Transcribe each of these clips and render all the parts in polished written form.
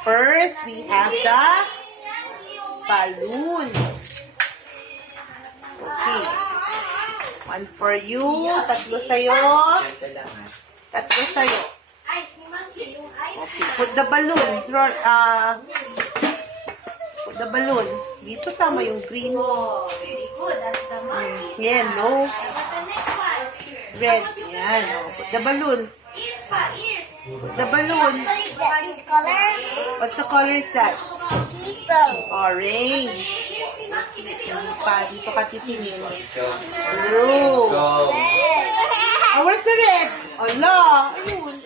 First, we have the balloon. Okay. One for you. Tatlo sa'yo. Tatlo sa'yo. Okay. Put the balloon. Put the balloon. Dito tama yung green. Very good. That's the monkey. Yellow. Red. Yan. Put the balloon. Ears pa, ears. Put the balloon. This color? What's the color is that? People. Orange. Ears ni monkey, baby. Dito ka titingin. Blue. Oh, where's the red? Ala. Ayun.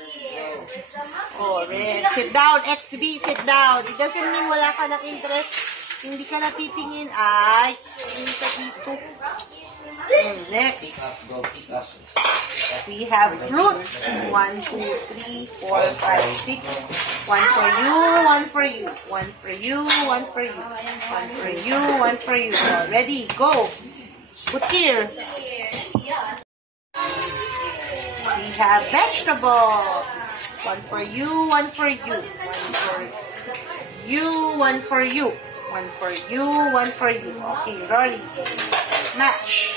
Oh, red. Sit down, XB. Sit down. It doesn't mean wala ka ng interest. Hindi ka natitingin. Ay, hindi ka dito. Next. We have fruits. 1, 2, 3, 4, 5, 6. One for you, one for you. One for you, one for you. One for you, one for you. Ready, go. Put here. We have vegetables. One for you, one for you. One for you, one for you. One for you, one for you. Okay, Rory. Match.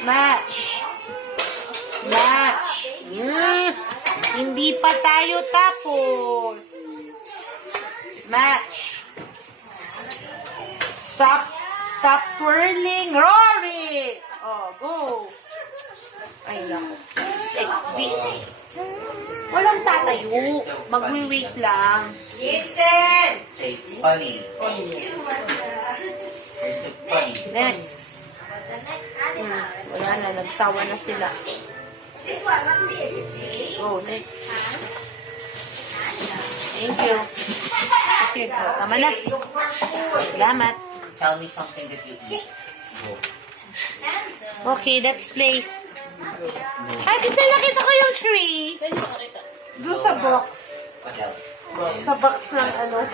Match. Match. Hindi pa tayo tapos. Match. Stop twirling. Rory! Oh, go. Ay, naku. XB. Walang tatayo. Magwi-wait lang. Listen! Say it's funny. It's funny. Next. The next animal. Wala na. Nagsawa na sila. This one, what's this? Go, next. Thank you. Okay, tama na. Salamat. Tell me something that you eat. Okay, let's play. Ay, kasi nakita ko yung tree. Doon sa box. What else? Sa box ng ano,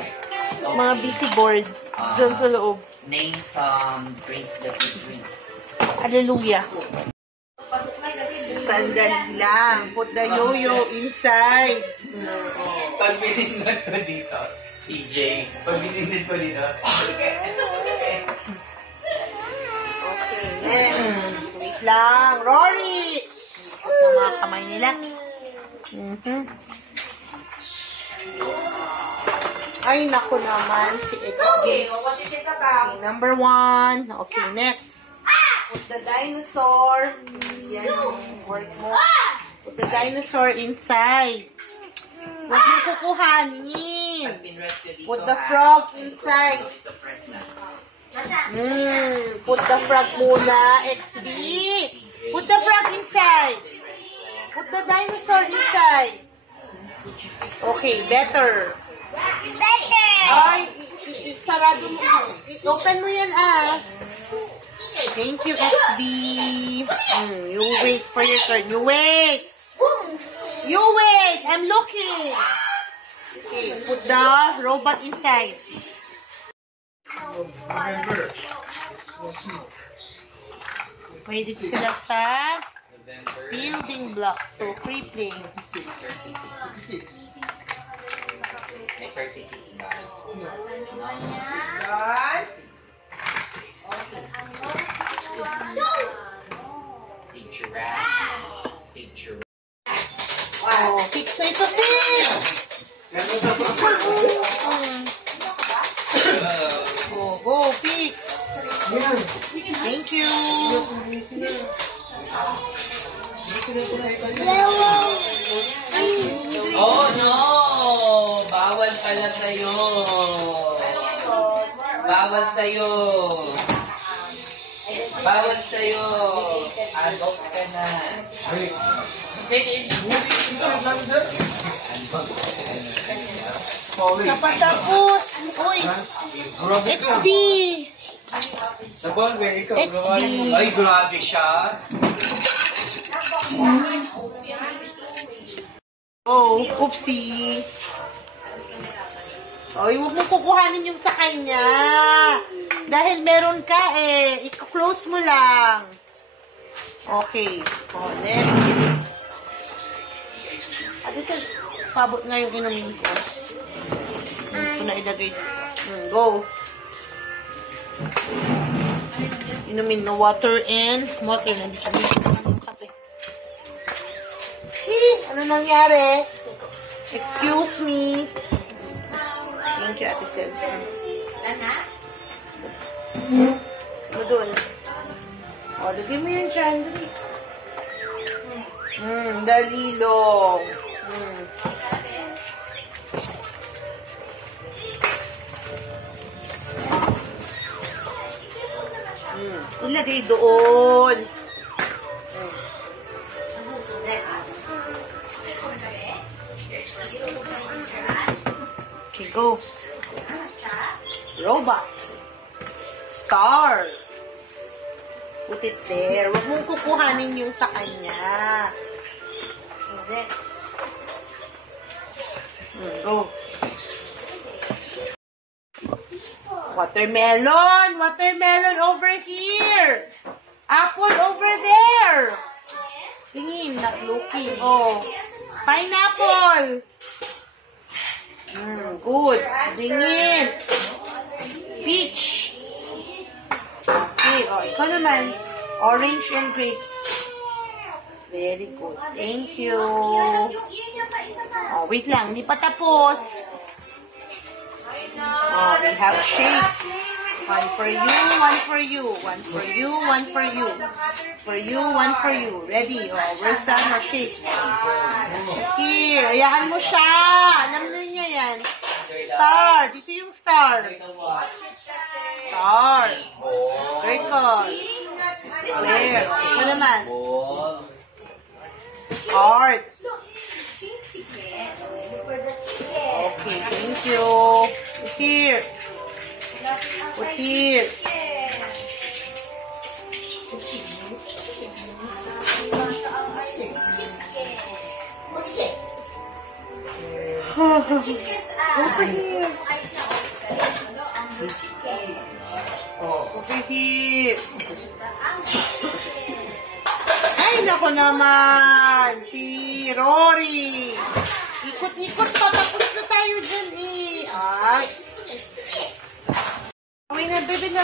mga busy board. Doon sa loob. Name some drinks that you drink. Hallelujah. Sandali lang. Put the yo-yo inside. Pag binindot ko dito, CJ. Pag binindot ko dito, Okay, next. Wait lang. Rory! Put ng mga kamay nila. Ay, naku naman. Si XB. Okay, number 1. Okay, next. Put the dinosaur. Yan yung work mo. Put the dinosaur inside. Huwag mo kukuhanin. Put the frog inside. Put the frog muna, XB. Put the frog inside. Put the dinosaur inside. Okay, better. Ay, sarado mo. Open mo yan, ah. Thank you, XB. You wait for your turn. You wait. You wait. I'm looking. Okay, put the robot inside. Pwede sila sa building blocks. So, free play. 36. May 36 ba? Big giraffe. Big giraffe. Oh, fix na ito, fix! Oh, go, fix! Thank you! Oh no! Bawal pala sa'yo. Bawal sa'yo. Bawal sa'yo. Adult ka na. Kapatapos! Uy! XB! XB! Ay, grabe siya. Oh, oopsie! Oy, huwag mo kukuhanin yung sa kanya. Dahil meron ka eh. I-close mo lang. Okay. Oh, next. Pabot nga yung inumin ko. Ito na ilagay dito. Go. Inumin na water and water. Nandito yung kape. Ano nangyari? Excuse me. Thank you, Ate Sel. Ano dun? O, lagay mo yung chandelier. Dalilong. Ilagay doon. Next. Okay, go. Robot. Star. Put it there. Huwag mong kukuhanin yung sa kanya. Next. Go. Watermelon! Watermelon over here! Apple over there! Tingin, not looking. Oh. Pineapple! Good. Tingin. Peach. Okay, oh, ikaw naman. Orange and grapes. Very good. Thank you. Oh, wait lang. Hindi pa tapos. Oh, we have shapes. One for you, one for you. One for you, one for you. For you, one for you. Ready? Oh, where's the shapes? Here. Ayahan mo siya. Alam na niya yan. Star. Dito yung star. Star. Circle. Square. Ito naman. Heart. Okay, thank you. Put here. Put here. Over here. Over here. Ay, nako naman. Si Rory. Ikot-ikot pa. Tapos na tayo dyan eh. Ay. Wait na, baby na.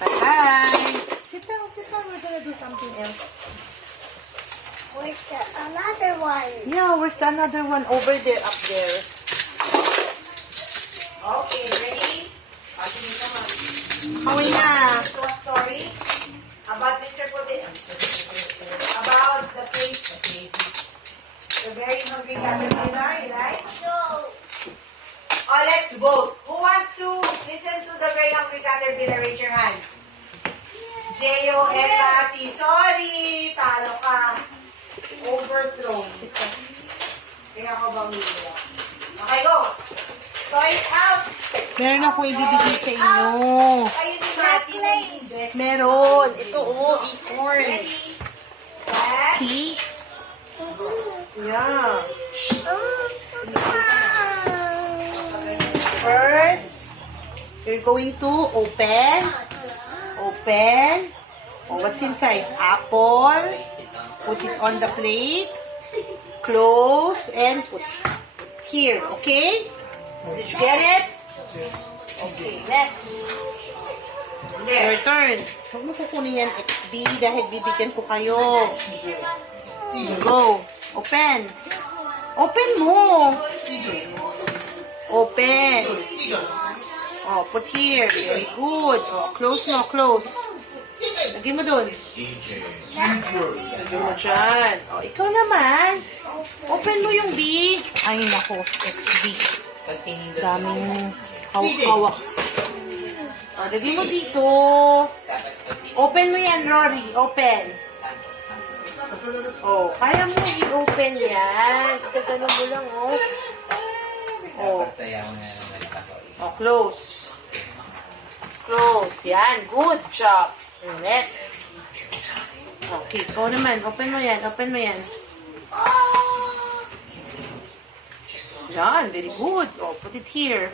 Bye-bye. Sit down, sit down. We're gonna do something else. Where's the another one? Yeah, where's the another one? Over there, up there. Okay, ready? Kawin na. So a story about Mr. Potato. About the place. The very hungry caterpillar, you like? No. Oh, let's vote. Who wants to listen to the very hungry caterpillar? Raise your hand. J.O. and Patty. Sorry, talo ka. Overflow. Kaya ako bang nila? Okay, go. Toys out. Meron akong ibibigay sa inyo. Ayun ni Patty na yung best. Meron. Ito, oh, acorn. Set. See? Yeah. First, you're going to open. Open. Oh, what's inside? Apple. Put it on the plate. Close and put here. Okay? Did you get it? Okay, next. Your turn. Huwag mo kukunin yan XB dahil bibigyan ko kayo. Go. Open. Open mo. Open. Oh, put here. Very good. Oh, close mo, close. Lagay mo dun. Lagay mo dyan. Oh, ikaw naman. Open mo yung B. Ay, nako. XB. Daming hawak-hawak. Oh, lagay mo dito. Open mo yan, Rory. Open. Oh, kaya mo i-open yan. Itagano mo lang, oh. Oh. Oh, close. Close. Yan. Good job. Next. Okay, ikaw naman. Open mo yan. Open mo yan. Yan. Very good. Oh, put it here.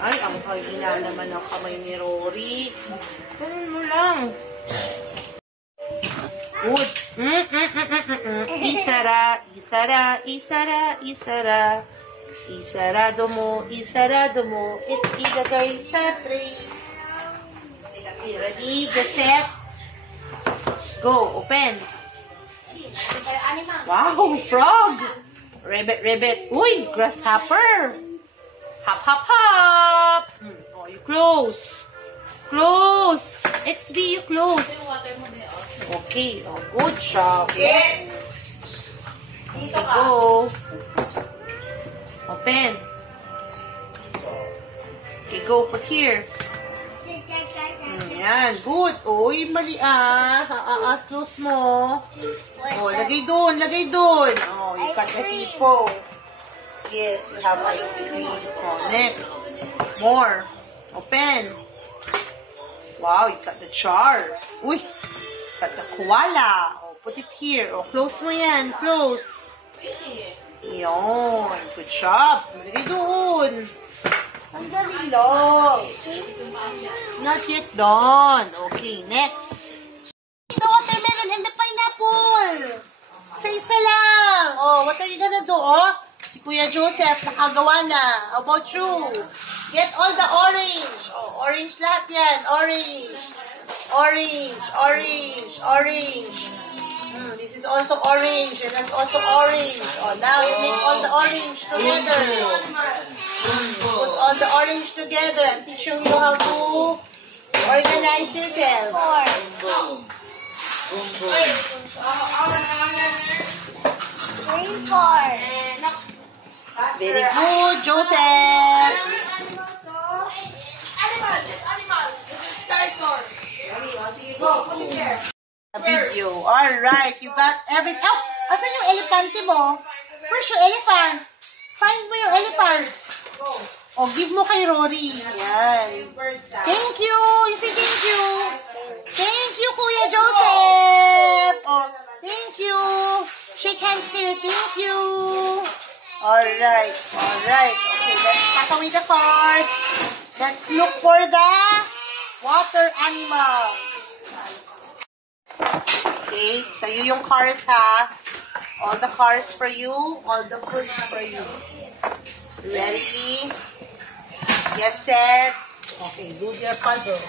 Ay, ang hina naman ang kamay ni Rory. Ganun mo lang. Good. Isara, isara, isara, isara. Isarado mo, isarado mo. Ilagay sa tray. Okay, ready? Get set. Go, open. Wow, frog. Rabbit. Uy, grasshopper. Hop, hop, hop. Oh, you close. Close. XB, you close. Okay. Oh, good job. Yes. Dito ka. Go. Open. Okay, go. Put here. Yan. Good. Uy, mali close mo. Oh, lagay doon. Lagay doon. Oh, you got the tipo. Yes, you have ice cream. Oh, next. More. Open. Wow, you got the jar. Uy, got the koala. Oh, put it here. Oh, close mo yan. Close. Yun. Good job. Lagay doon. Sandali lang. Not yet done. Okay, next. The watermelon and the pineapple. Sa isa lang. Oh, what are you gonna do? Oh, si Kuya Joseph, nakagawa na. How about you? Get all the orange. Oh, orange lahat yan. Orange. Orange. Orange. Orange. This is also orange and that's also orange. Oh, now you make all the orange together. Put all the orange together. I'm teaching you how to organize yourself. Boom. Boom, boom. 3, 4. Very good, Joseph. A video. Alright, you got everything. Oh, asan yung elefante mo? Where's your elephant? Find mo yung elephant. Oh, give mo kay Rory. Yan. Thank you. You say thank you. Thank you, Kuya Joseph. Oh, thank you. Shake hands here. Thank you. Alright. Alright. Okay, let's pack away the cards. Let's look for the water animals. Okay, so yung cars ha. All the cars for you, all the fruits for you. Ready? Get set. Okay, do your puzzle.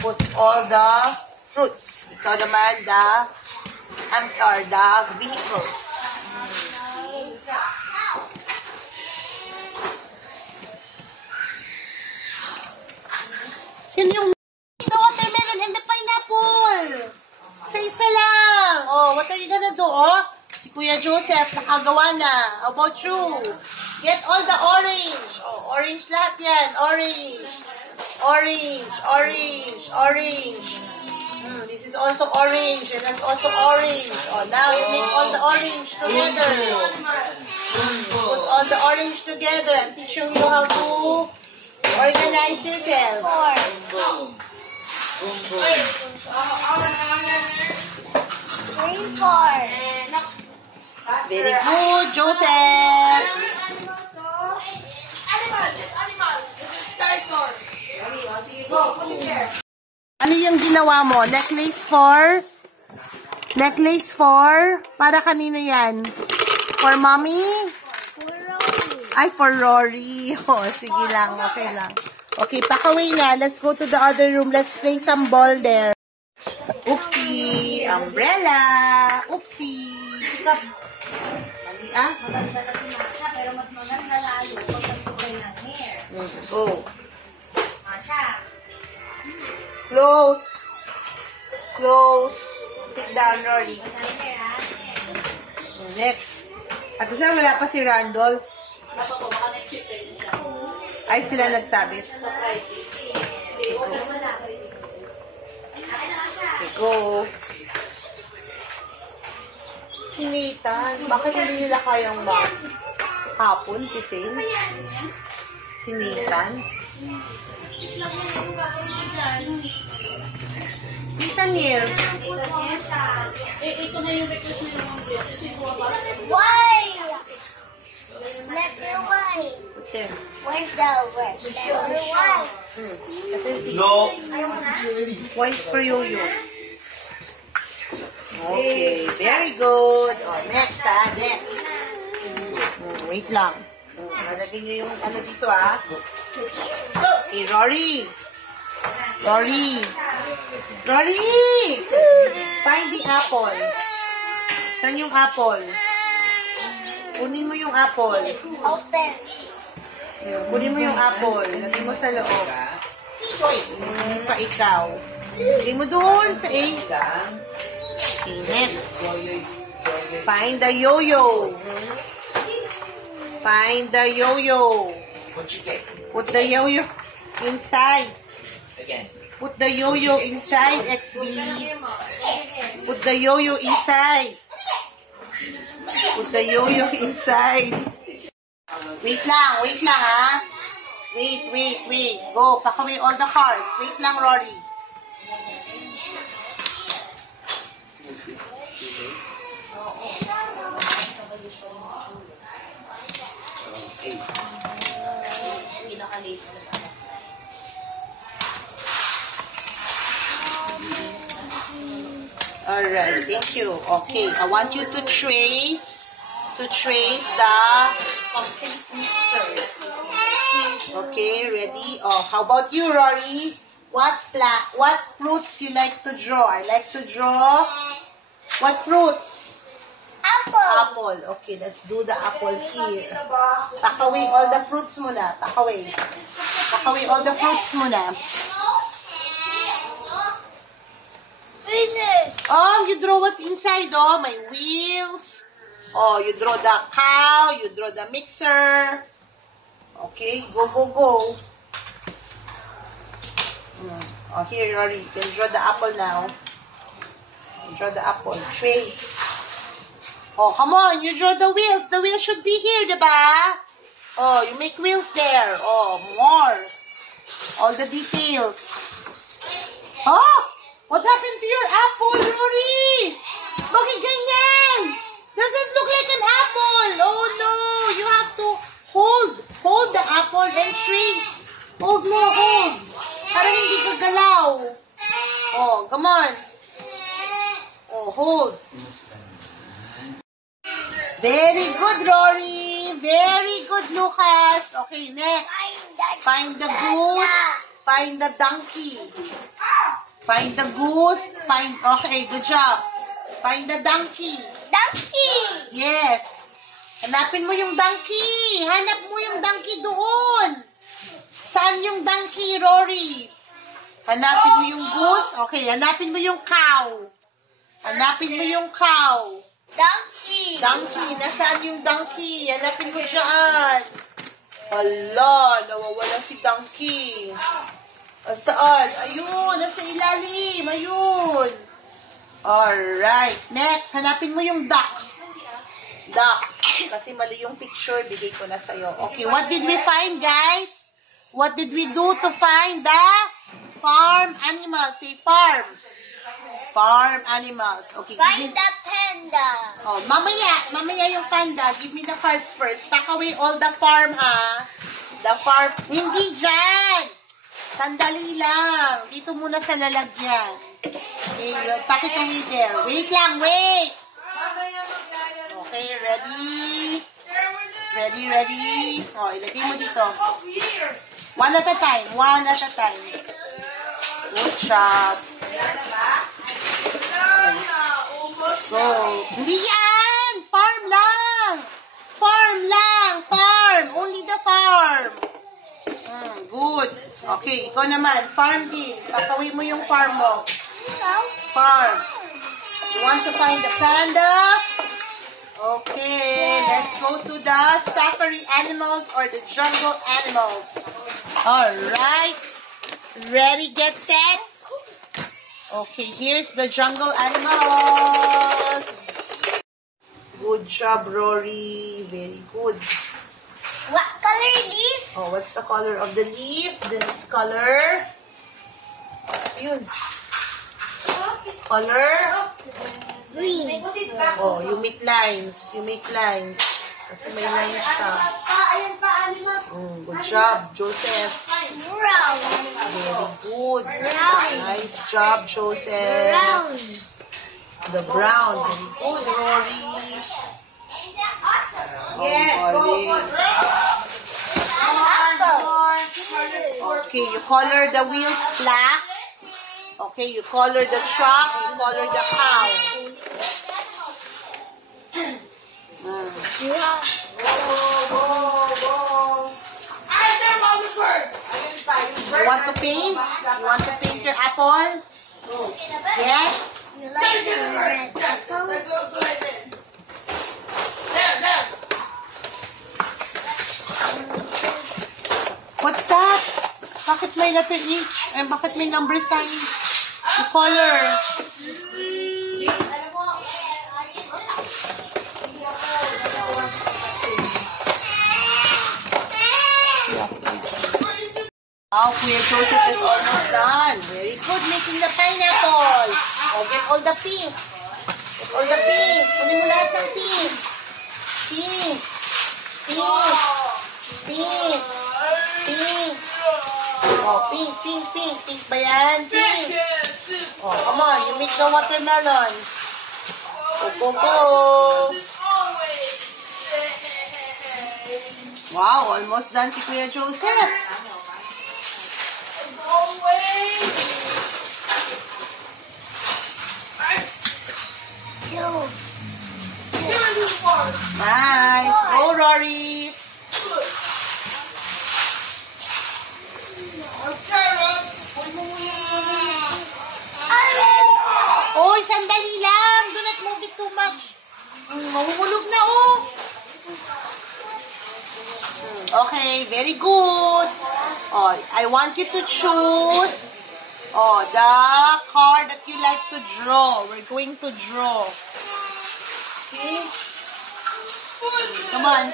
Put all the fruits. Ikaw naman the vehicles. Sino yung the watermelon and the pineapple? Sa isa lang. Oh, what are you gonna do? Oh, si Kuya Joseph, nakagawa na. How about you? Get all the orange. Oh, orange lahat yan. Orange. Orange. Orange. Orange. This is also orange and that's also orange. Oh, now you make all the orange together. Put all the orange together. I'm teaching you how to organize yourself. 4. Boom. Boom, boom. 3, 4. Very good, Joseph. Ano yung ginawa mo? Necklace for? Para kanino yan? For mommy? Ay, for Rory. Oh, sige lang. Okay lang. Okay, pack away na. Let's go to the other room. Let's play some ball there. Oopsie. Umbrella. Oopsie. Ika. Mali ah. Pero mas maganda lalo pag nagsubay ng hair. Go. Masha. Close. Close. Sit down, Rory. Next. At isa wala pa si Randolph. Ay, sila nagsabi. Okay, go. Si Nathan, bakit hindi nila kayang hapon kasi? Si Nathan? Nathan Neil. Why? Letter Y. Put there. Where's the word? Letter Y. Kasi si No. White for Yo-Yo. Okay, very good. Oh, next ha, next. Wait lang. Malagay niyo yung ano dito ha. Okay, Rory. Rory. Rory! Find the apple. Saan yung apple? Kunin mo yung apple. Open. Kunin mo yung apple. Lagay mo sa loob. Hindi pa ikaw. Lagay mo doon sa A. Okay, next. Find the yo-yo. Find the yo-yo. Put the yo-yo inside. Again. Put the yo-yo inside, XB. Put the yo-yo inside. Put the yo-yo inside. Wait lang ha. Wait. Go, pack away all the cards. Wait lang, Rory. Alright, thank you. Okay, I want you to trace the complete mixer. Okay, ready? Oh, how about you, Rory? What fruits you like to draw? I like to draw what fruits? Apple. Okay, let's do the apple here. Pack away all the fruits muna. Pack away all the fruits muna. Finish. Oh, you draw what's inside, oh. My wheels. Oh, you draw the cow. You draw the mixer. Okay, go. Oh, here, Rory. You can draw the apple now. Draw the apple. Trace. Oh, come on. You draw the wheels. The wheels should be here, diba? Oh, you make wheels there. Oh, more. All the details. Oh! What happened to your apple, Rory? Bakit ganyan? Doesn't look like an apple. Oh no, you have to hold the apple and trace. Hold. Para hindi ka galaw. Oh, come on. Oh, hold. Very good, Rory. Very good, Lucas. Okay, next. Find the goose. Find the donkey. Find the goose. Okay, good job. Find the donkey. Donkey. Yes. Hanapin mo yung donkey. Hanap mo yung donkey doon. Saan yung donkey, Rory? Hanapin mo yung goose. Okay, hanapin mo yung cow. Hanapin mo yung cow. Donkey. Donkey. Nasaan yung donkey? Hanapin mo dyan. Hala, nawawala si donkey. Saan? Ayun, nasa ilalim. Ayun. Alright. Next, hanapin mo yung duck. Duck. Kasi mali yung picture, bigay ko na sa'yo. Okay, what did we find, guys? What did we do to find the farm animals? Say farm. Farm animals. Okay, Find the panda. Oh, mamaya yung panda. Give me the cards first. Pack away all the farm, ha? The farm. Hindi dyan. Sandali lang. Dito muna sa lalagyan. Okay, good. Pack it away there. Wait lang, wait. Okay, ready? Ready? Oh, ilagay mo dito. One at a time. Good job. Go. Hindi yan! Farm lang! Farm! Only the farm. Good. Okay, ikaw naman. Farm din. Pakawin mo yung farm mo. Farm. You want to find the panda? Okay, let's go to the safari animals or the jungle animals. Alright. Ready, get set? Okay, here's the jungle animals. Good job, Rory. Very good. What color leaf? Oh, what's the color of the leaf? This color. Yun. Color. Green. Oh, you make lines. Kasi may lines siya. Good job, Joseph. Brown. Very good. Brown. Nice job, Joseph. Brown. The brown. Very good, Rory. Yes, go, Galing. go. More. Okay, you color the wheels black. Okay, you color the truck. You color the cow. Mm. Go, go, go. You want to paint? You want to paint your apple? Yes? You like the red apple? What's that? Bakit may letter H? Eh, bakit may number sign? You color. Alam mo, Oh, Kuya Joseph is almost done. Very good, making the pineapple. Oh, get all the pink. Get all the pink. Kunin mo lahat ng pink. Pink. Pink. Pink. Pink. Oh, pink, pink, pink. Pink ba yan? Pink. Oh, come on. You make the watermelon. Go, go, go. Wow, almost done si Kuya Joseph. Nice. Go, Rory. Oy, sandali lang. Do not move it too much. Mahuhulog na, oh. Okay, very good. Oh, I want you to choose the car that you like to draw. We're going to draw. Okay? Come on.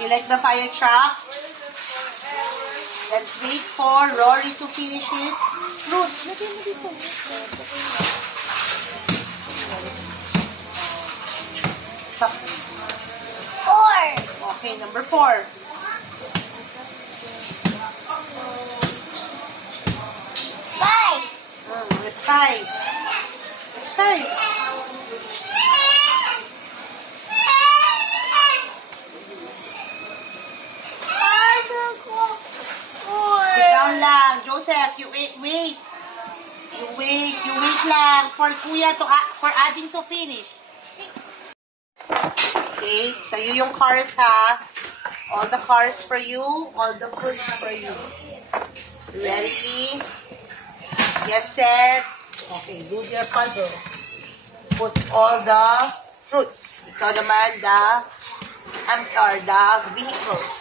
You like the fire truck? Let's wait for Rory to finish his fruit. Stop. 4. Okay, number 4. 5. It's 5. It's 5. Sit down lang. Joseph, you wait. You wait lang for Kuya to for adding to finish. Okay, so yung cars ha. All the cars for you, all the fruits for you. Ready? Get set. Okay, do your puzzle. Put all the fruits. Ikaw naman the vehicles.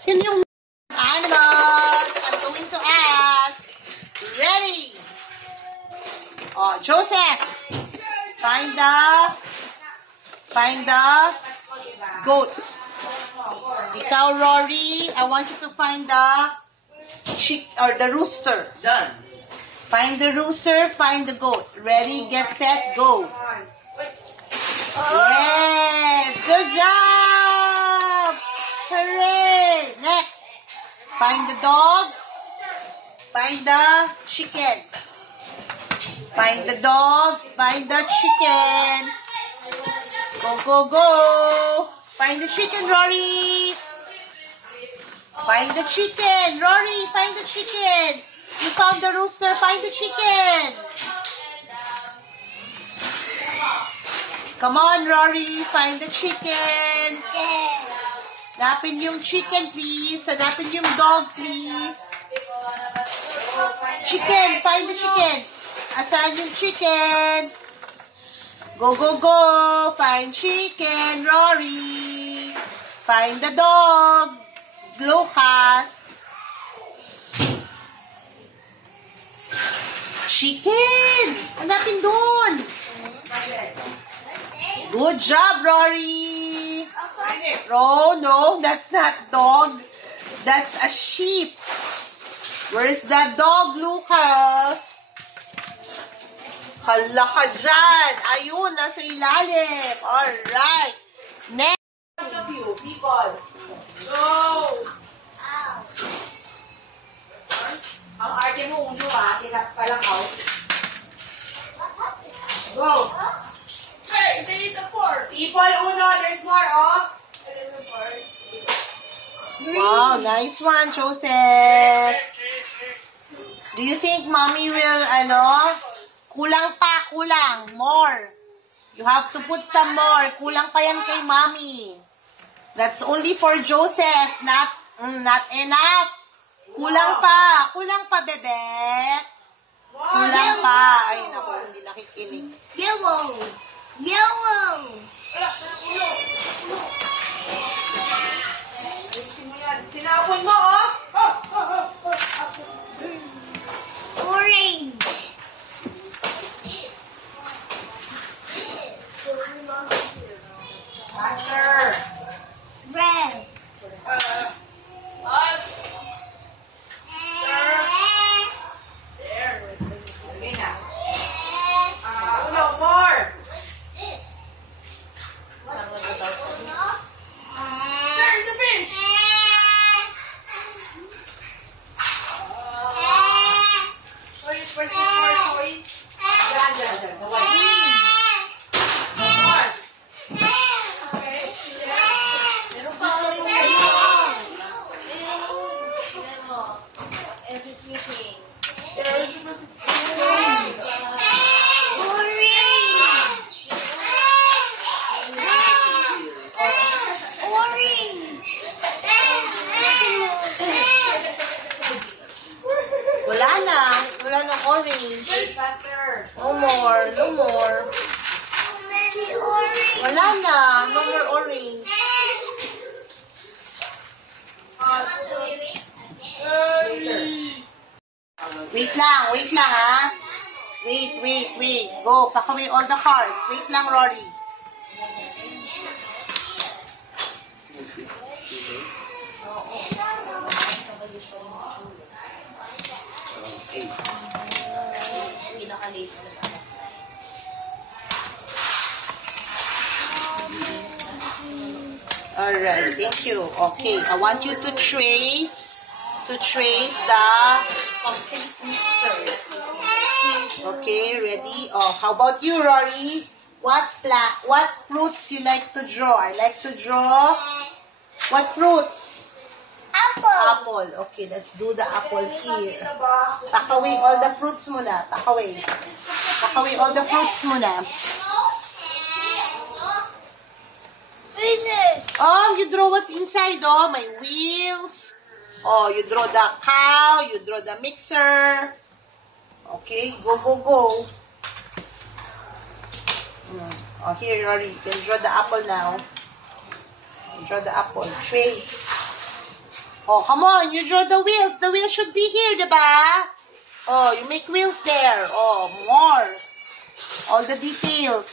Sino yung animals? I'm going to ask. Ready? Oh, Joseph. Find the goat. Ikaw, Rory, I want you to find the rooster. Done. Find the rooster, find the goat. Ready, get set, go. Yes! Good job! Hooray! Next. Find the dog. Find the chicken. Find the dog. Find the chicken. Go, go, go. Find the chicken, Rory. Find the chicken. Rory, find the chicken. You found the rooster. Find the chicken. Come on, Rory. Find the chicken. Hanapin yung chicken, please. Hanapin yung dog, please. Chicken. Find the chicken. Asan yung chicken? Go, go, go. Find chicken, Rory. Find the dog, Lucas. Chicken. Hanapin dun. Good job, Rory. Oh, no, that's not dog. That's a sheep. Where is that dog, Lucas? Hala ka dyan. Ayun, nasa ilalim. Alright. Next. Be People. Go! Ang arte mo, uno tinap ka lang out. Go! People, uno, there's more, oh. Wow, nice one, Joseph. Do you think mommy will, kulang pa, kulang, more. You have to put some more. Kulang pa yan kay mommy. That's only for Joseph, not enough. Kulang pa, bebe. Kulang pa. Ay, naku, hindi nakikinig. Yellow. Sinapon mo, oh. Orange. Faster. Red. Okay na. Uno, more. Where's more choice? Diyan. Sa white. More. Wala na orange. Faster. No more. Wala na, no more orange. Wait lang, ha? Wait. Go, pack away all the cards. Wait lang, Rory. Alright, thank you. Okay, I want you to trace the complete mixer. Okay, ready? Oh, how about you, Rory? What fruits you like to draw? I like to draw. What fruits? Apple. Okay, let's do the apple here. Pack away all the fruits muna. Pack away all the fruits muna. Finish. Oh, you draw what's inside, oh. My wheels. Oh, you draw the cow. You draw the mixer. Okay, go. Oh, here, Rory. You can draw the apple now. Draw the apple. Trace. Oh, come on. You draw the wheels. The wheels should be here, diba? Oh, you make wheels there. Oh, more. All the details.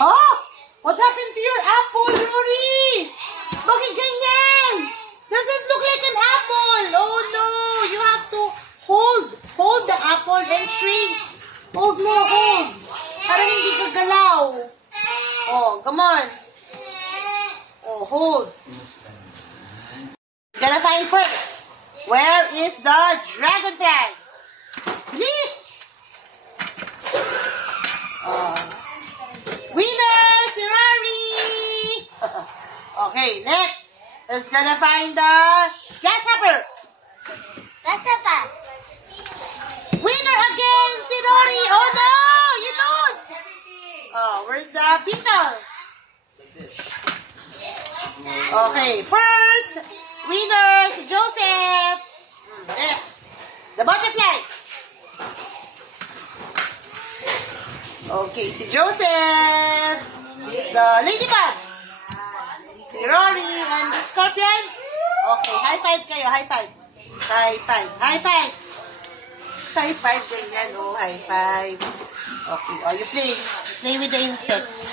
Oh! What happened to your apple, Rory? Bakit ganyan? Doesn't look like an apple. Oh no, you have to hold the apple and trace. Hold. Para hindi ka galaw. Oh, come on. Oh, hold. Gonna find first. Where is the dragonfly? Please. Winner, si Rory. Okay, next. Let's gonna find the grasshopper. Winner again, si Rory. Oh no, you lose. Oh, where's the beetle? Okay, first winner, si Joseph. Next, the butterfly. Okay, si Joseph. The ladybug. Si Rory and the scorpion. Okay, high five kayo, high five. High five, ganyan, oh, high five. Okay, oh, you play with the insects.